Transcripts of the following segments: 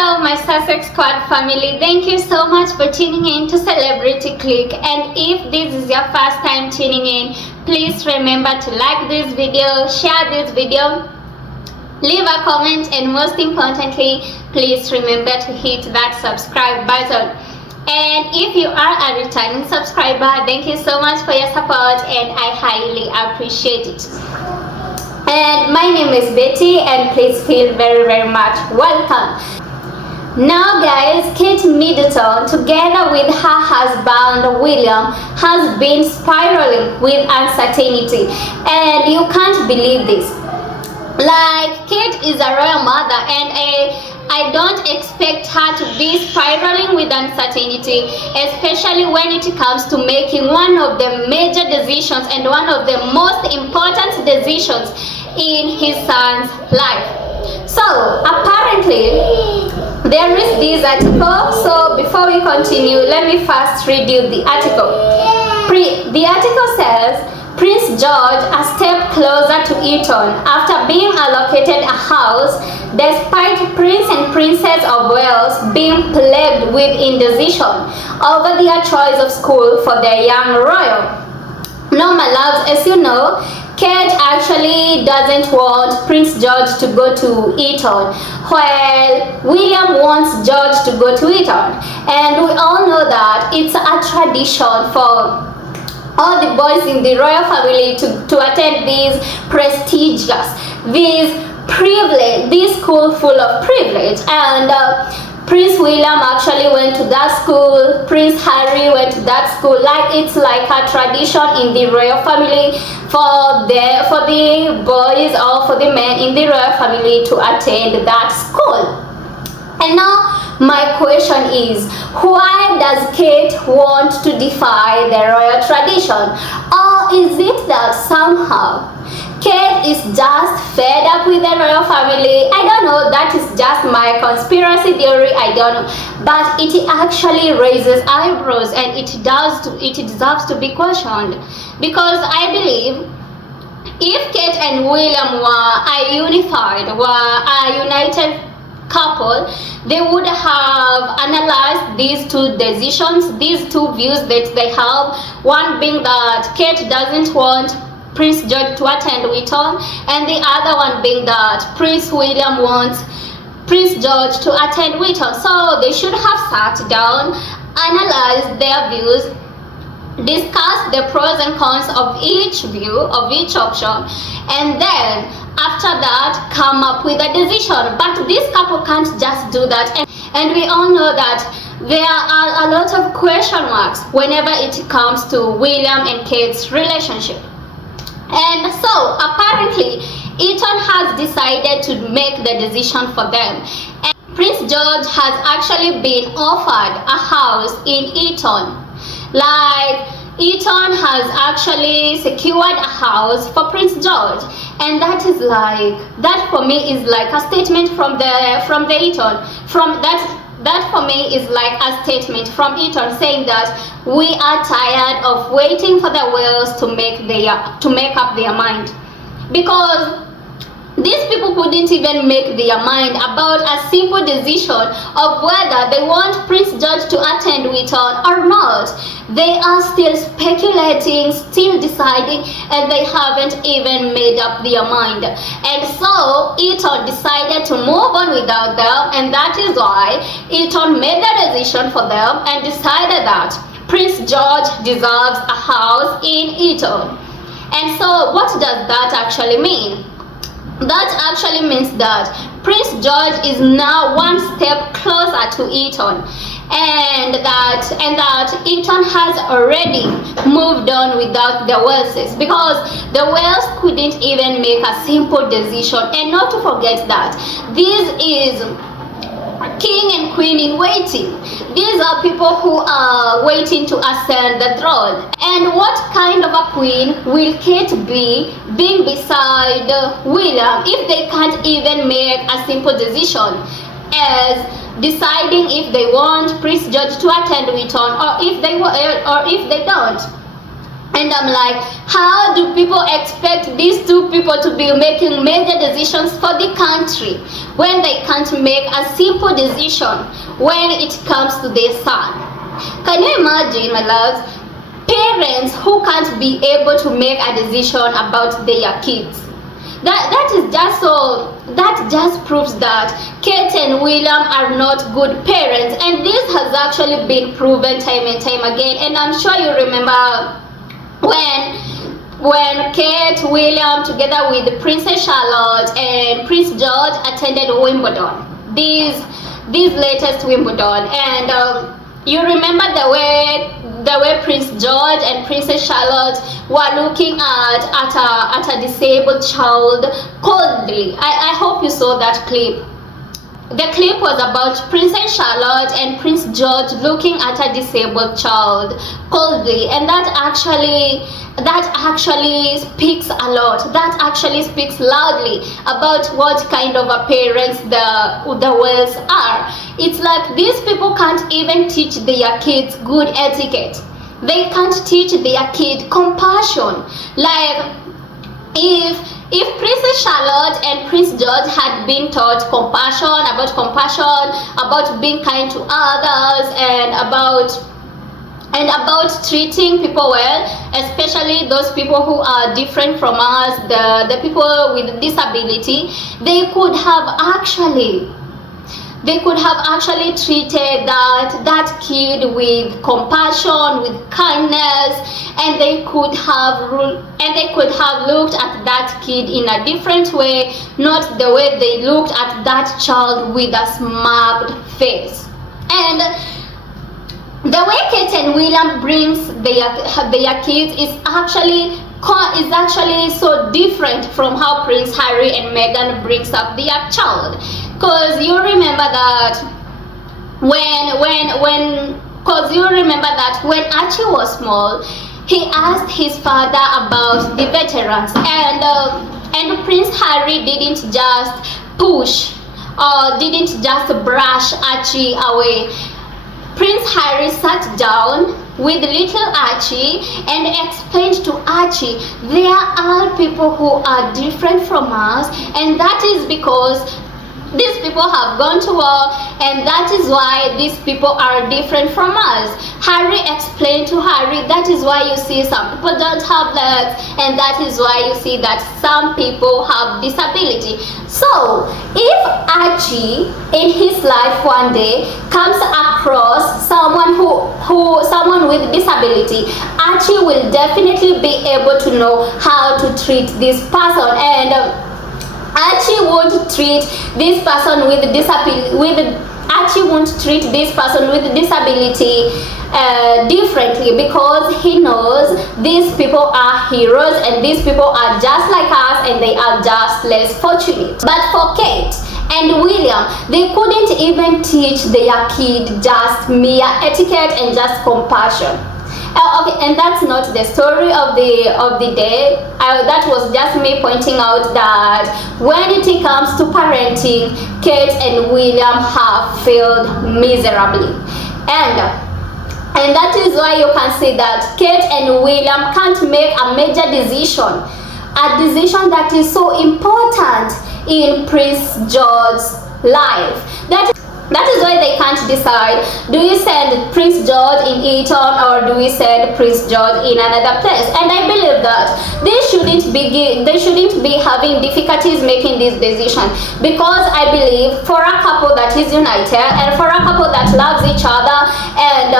Hello, my Sussex Squad family. Thank you so much for tuning in to Celebrity Click. And if this is your first time tuning in, please remember to like this video, share this video, leave a comment, and most importantly, please remember to hit that subscribe button. And if you are a returning subscriber, thank you so much for your support and I highly appreciate it. And my name is Betty and please feel very much welcome. Now guys, Kate Middleton together with her husband William has been spiraling with uncertainty, and you can't believe this. Like, Kate is a royal mother and I don't expect her to be spiraling with uncertainty, especially when it comes to making one of the major decisions and one of the most important decisions in his son's life. So apparently there is this article. So before we continue, let me first read you the article. The article says, Prince George a step closer to Eton after being allocated a house, despite Prince and Princess of Wales being plagued with indecision over their choice of school for their young royal. Now my loves, as you know, Kate actually doesn't want Prince George to go to Eton, while William wants George to go to Eton. And we all know that it's a tradition for all the boys in the royal family to attend these prestigious, this school full of privilege. And Prince William actually went to that school, Prince Harry went to that school. Like, it's like a tradition in the royal family for the boys or for the men in the royal family to attend that school. And now my question is, why does Kate want to defy the royal tradition? Or is it that somehow Kate is just fed up with the royal family? I don't know, that is just my conspiracy theory, I don't know. But it actually raises eyebrows and it deserves to be questioned. Because I believe if Kate and William were a united couple, they would have analyzed these two decisions, these two views that they have. One being that Kate doesn't want Prince George to attend Eton, and the other one being that Prince William wants Prince George to attend Eton. So they should have sat down, analyzed their views, discussed the pros and cons of each view, of each option, and then after that come up with a decision. But this couple can't just do that, and we all know that there are a lot of question marks whenever it comes to William and Kate's relationship. And so apparently Eton has decided to make the decision for them, and Prince George has actually been offered a house in Eton. Like, Eton has actually secured a house for Prince George, and that for me is like a statement from Eton. That for me is like a statement from Eton saying that we are tired of waiting for the Wales to make up their mind, because these people couldn't even make their mind about a simple decision of whether they want Prince George to attend Eton or not. They are still speculating, still deciding, and they haven't even made up their mind. And so Eton decided to move on without them, and that is why Eton made the decision for them and decided that Prince George deserves a house in Eton. And so what does that actually mean? That actually means that Prince George is now one step closer to Eton, and that Eton has already moved on without the Waleses, because the Wales couldn't even make a simple decision. And not to forget that this is king and queen in waiting. These are people who are waiting to ascend the throne. And what kind of a queen will Kate be being beside William if they can't even make a simple decision as deciding if they want Prince George to attend Eton or if they don't? And I'm like, how do people expect these two people to be making major decisions for the country when they can't make a simple decision when it comes to their son? Can you imagine, my loves, parents who can't be able to make a decision about their kids? That just proves that Kate and William are not good parents, and this has actually been proven time and time again. And I'm sure you remember when Kate, William, together with Princess Charlotte and Prince George attended Wimbledon, these latest Wimbledon, and you remember the way Prince George and Princess Charlotte were looking at a disabled child coldly. I hope you saw that clip. The clip was about Princess Charlotte and Prince George looking at a disabled child coldly, and that actually speaks a lot. That actually speaks loudly about what kind of a parents the Wells are. It's like these people can't even teach their kids good etiquette. They can't teach their kid compassion. Like if Princess Charlotte and Prince George had been taught compassion, about being kind to others, and about treating people well, especially those people who are different from us, the people with disability, they could have actually treated that kid with compassion, with kindness, and they could have looked at that kid in a different way, not the way they looked at that child with a smirked face. And the way Kate and William brings their kids is actually so different from how Prince Harry and Meghan brings up their child. Because you remember that when Archie was small, he asked his father about the veterans, and Prince Harry didn't just push or didn't just brush Archie away. Prince Harry sat down with little Archie and explained to Archie, there are people who are different from us, and that is because these people have gone to war, and that is why these people are different from us. Harry explained to Harry, that is why you see some people don't have legs, and that is why you see that some people have disability. So if Archie in his life one day comes across someone with disability, Archie will definitely be able to know how to treat this person, and Archie won't treat this person with disability differently, because he knows these people are heroes and these people are just like us and they are just less fortunate. But for Kate and William, they couldn't even teach their kid just mere etiquette and just compassion. Okay, and that's not the story of the day. That was just me pointing out that when it comes to parenting, Kate and William have failed miserably, and that is why you can see that Kate and William can't make a major decision, a decision that is so important in Prince George's life. That is why they can't decide, do we send Prince George in Eton or do we send Prince George in another place? And I believe that they shouldn't be having difficulties making this decision, because I believe for a couple that is united and for a couple that loves each other and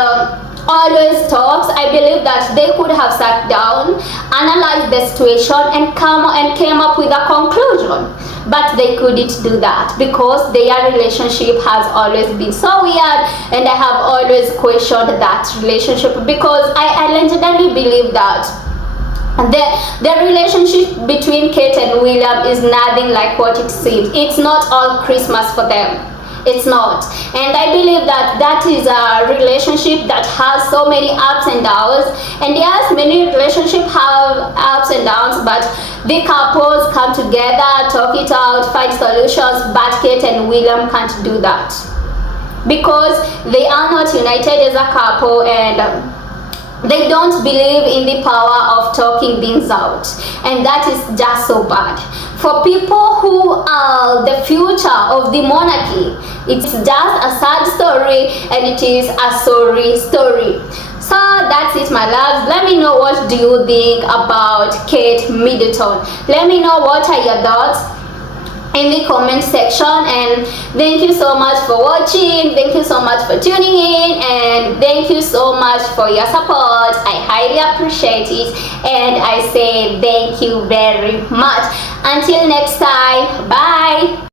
always talks, I believe that they could have sat down, analyzed the situation, and came up with a conclusion. But they couldn't do that because their relationship has always been so weird, and I have always questioned that relationship, because I legendary believe that the relationship between Kate and William is nothing like what it seems. It's not all Christmas for them. It's not. And I believe that is a relationship that has so many ups and downs. And yes, many relationships have ups and downs, but the couples come together, talk it out, find solutions. But Kate and William can't do that because they are not united as a couple, and They don't believe in the power of talking things out, and that is just so bad. For people who are the future of the monarchy, it's just a sad story, and it is a sorry story. So that's it, my loves. Let me know, what do you think about Kate Middleton? Let me know what are your thoughts in the comment section, and thank you so much for watching. Thank you so much for tuning in, and thank you so much for your support. I highly appreciate it, and I say thank you very much. Until next time, bye.